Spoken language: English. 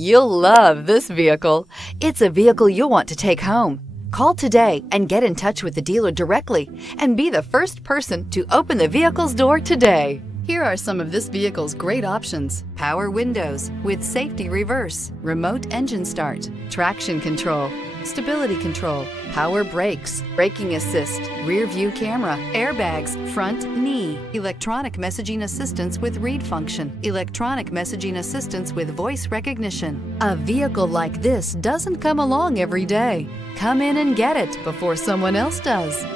You'll love this vehicle. It's a vehicle you'll want to take home. Call today and get in touch with the dealer directly and be the first person to open the vehicle's door today. Here are some of this vehicle's great options: power windows with safety reverse, remote engine start, traction control, stability control, power brakes, braking assist, rear view camera, airbags, front knee, electronic messaging assistance with read function, electronic messaging assistance with voice recognition. A vehicle like this doesn't come along every day. Come in and get it before someone else does.